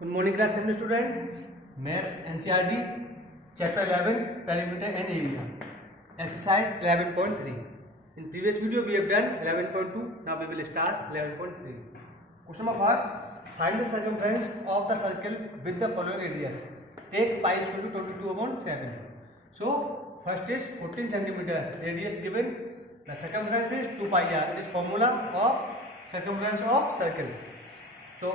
Good morning class 7 student. Maths NCERT chapter 11 perimeter and area. Exercise 11.3. In previous video we have done 11.2. Now we will start 11.3. Question number 1. Find the circumference of the circle with the following radius. Take pi is equal to 22/7. So first is 14 centimeter. Radius given. The circumference is 2 pi r. It is formula of circumference of circle. So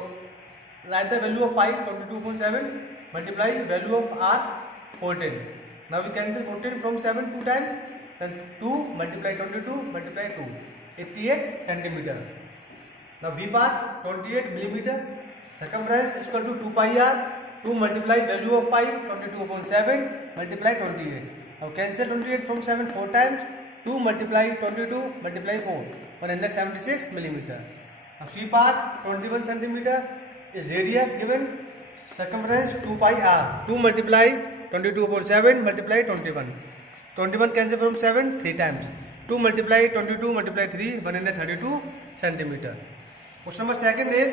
write the value of pi 22/7 multiply value of r 14. Now we cancel 14 from 7 2 times, then 2 multiply 22 multiply 2, 88 centimeter. Now b part 28 millimeter. Circumference is equal to 2 pi r. 2 multiply value of pi 22/7 multiply 28. Now cancel 28 from 7 4 times. 2 multiply 22 multiply 4, 176 millimeter. Now c part 21 centimeter. Is radius given. Circumference 2 pi r. 2 multiply 22/7 multiply 21. 21 cancel from 7 3 times. 2 multiply 22 multiply 3, 132 centimeter. Question number 2 is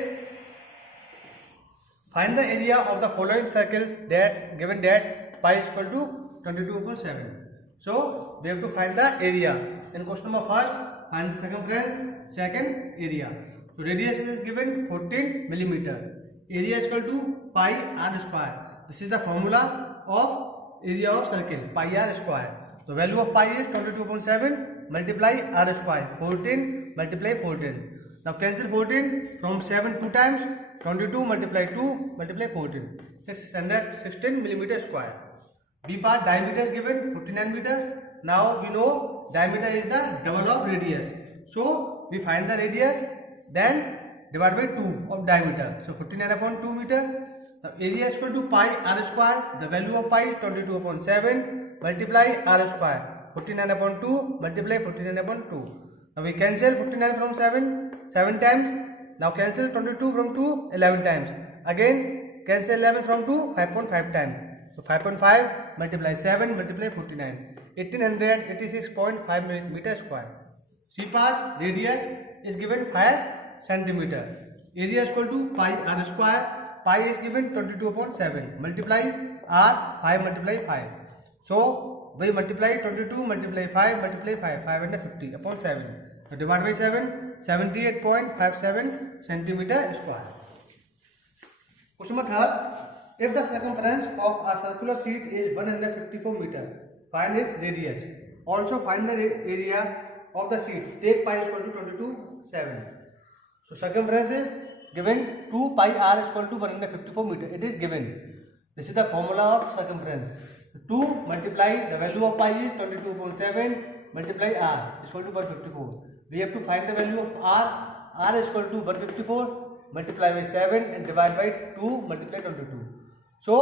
find the area of the following circles that given that pi is equal to 22/7. So we have to find the area. In question number 1, find the circumference. Second, area. So radius is given 14 millimeter. Area is equal to pi r square. This is the formula of area of circle, pi r square. The value of pi is 22/7 multiply r square. 14 multiply 14. Now cancel 14 from 7 2 times. 22 multiply 2 multiply 14. 616 millimeter square. B part diameter is given 49 meter. Now we know diameter is the double of radius. So we find the radius. Then divide by 2 of diameter. So 49/2 meter. Now area is equal to pi r square. The value of pi 22/7 multiply r square. 49/2 multiply 49/2. Now we cancel 49 from 7 times. Now cancel 22 from 2 11 times. Again cancel 11 from 2 5.5 times. So 5.5 multiply 7 multiply 49. 1886.5 meter square. C part radius is given 5 centimeter. Area is equal to pi r square. Pi is given 22/7 multiply r 5 multiply 5. So we multiply 22 multiply 5 multiply 5, 550/7. So divide by 7, 78.57 centimeter square. Question number 3. If the circumference of a circular sheet is 154 meter, find its radius. Also find the area of the sheet. Take pi is equal to 22/7. So circumference is given 2 pi r is equal to 154 meter. It is given. This is the formula of circumference. 2 multiply the value of pi is 22/7 multiply r is equal to 154. We have to find the value of r. R is equal to 154 multiply by 7 and divide by 2 multiply 22. So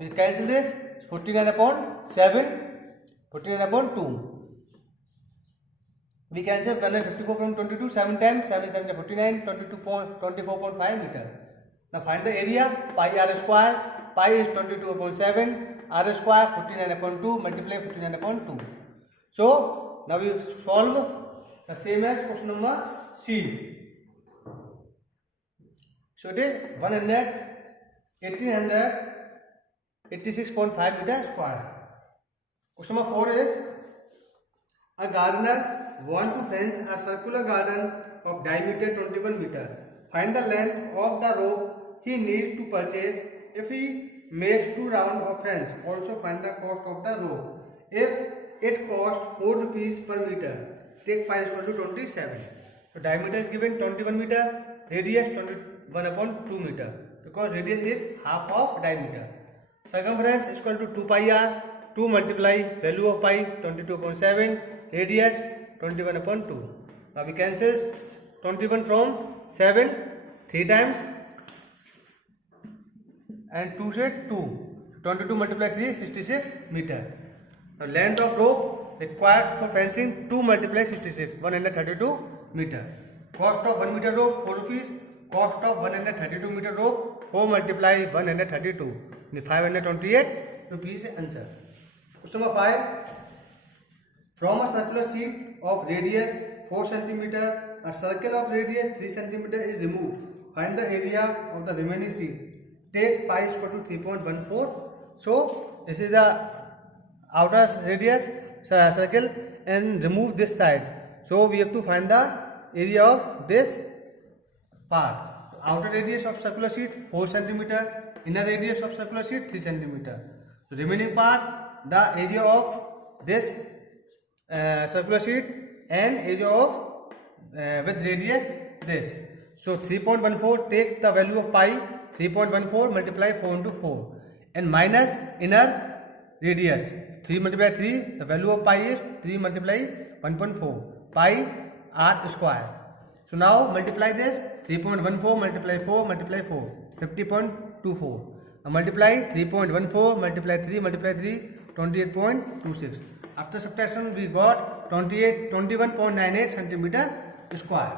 we cancel this. 49/7 49/2. We cancel 154 from 22 7 times. 7 7 49. 24.5 meter. Now find the area. Pi r square. Pi is 22/7. R square 49/2 multiply 49/2. So now we solve the same as question number C. So it is 1886.5 meter square. Question number 4 is a gardener want to fence a circular garden of diameter 21 meter. Find the length of the rope he needs to purchase if he makes 2 rounds of fence. Also find the cost of the rope. If it costs 4 rupees per meter, take pi is equal to 27. So diameter is given 21 meter, radius 21/2 meter because radius is half of diameter. Circumference is equal to 2 pi r. 2 multiply value of pi 22/7 radius 21/2. Now we cancel 21 from 7 3 times and 2 से 2. 22 multiply 3 66 meter. Now length of rope required for fencing 2 multiply 66 132 meter. Cost of 1 meter rope 4 rupees. Cost of 132 meter rope 4 multiply 132 528 rupees answer. Question number 5. From a circular sheet of radius 4 cm, a circle of radius 3 cm is removed. Find the area of the remaining sheet. take pi is equal to 3.14. So this is the outer radius circle and remove this side. So we have to find the area of this part. Outer radius of circular sheet 4 cm, inner radius of circular sheet 3 cm. So remaining part, the area of this circular sheet and area of with radius this. So 3.14, take the value of pi 3.14 multiply 4 into 4 and minus inner radius 3 multiply 3, the value of pi is 3 multiply 1.4 pi r square. So now multiply this 3.14 multiply 4 multiply 4 50.24. Now multiply 3.14 multiply 3 multiply 3 28.26. After subtraction we got 21.98 centimeter square.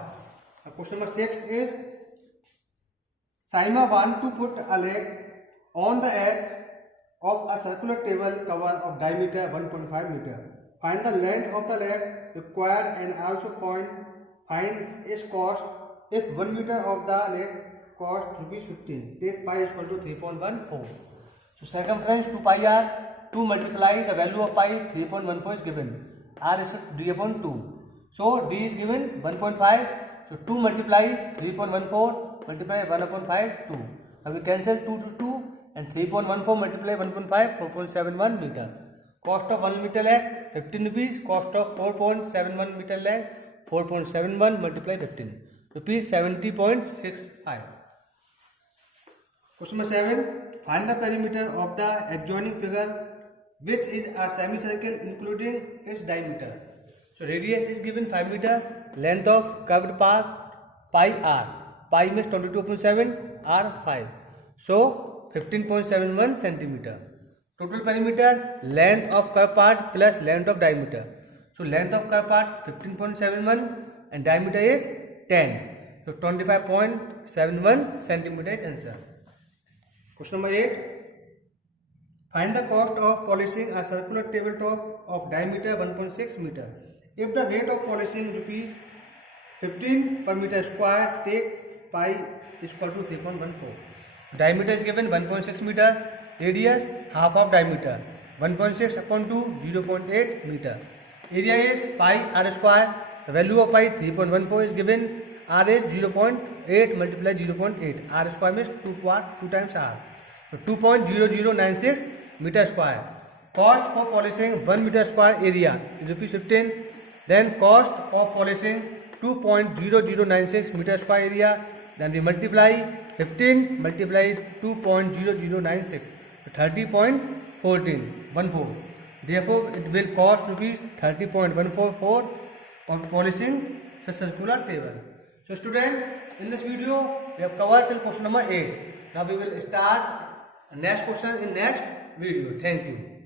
Now question number 6 is Saima want to put a leg on the edge of a circular table cover of diameter 1.5 meter. Find the length of the leg required and also find its cost if 1 meter of the leg cost rupees 15. Take pi is equal to 3.14. So circumference 2 pi r, 2 multiply the value of pi 3.14 is given. R is d upon 2. So d is given 1.5. So 2 multiply 3.14 multiply 1 upon 5 2. Now we cancel 2 to 2 and 3.14 multiply 1.5 4.71 meter. Cost of 1 meter leg 15 rupees. Cost of 4.71 meter leg 4.71 multiply 15 rupees 70.65. Question number 7. Find the perimeter of the adjoining figure, which is a semicircle including its diameter. So radius is given 5 meter, length of curved path pi r. Pi means 22.7, r 5. So 15.71 centimeter. Total perimeter, length of curved part plus length of diameter. So length of curved part 15.71 and diameter is 10. So 25.71 centimeter is answer. Question number 8. Find the cost of polishing a circular tabletop of diameter 1.6 meter. If the rate of polishing rupees 15 per meter square, take pi is equal to 3.14. Diameter is given 1.6 meter, radius half of diameter 1.6 upon 2 0.8 meter. Area is pi r square. The value of pi 3.14 is given. R is 0.8 multiply 0.8. R square means 2 times r. So 2.0096 meter square. Cost for polishing 1 meter square area is rupees 15. Then cost of polishing 2.0096 meter square area. Then we multiply 15 multiply 2.0096 30.14. Therefore it will cost rupees 30.14 for polishing the circular table. So student, in this video we have covered till question number 8. Now we will start next question in next video. Thank you.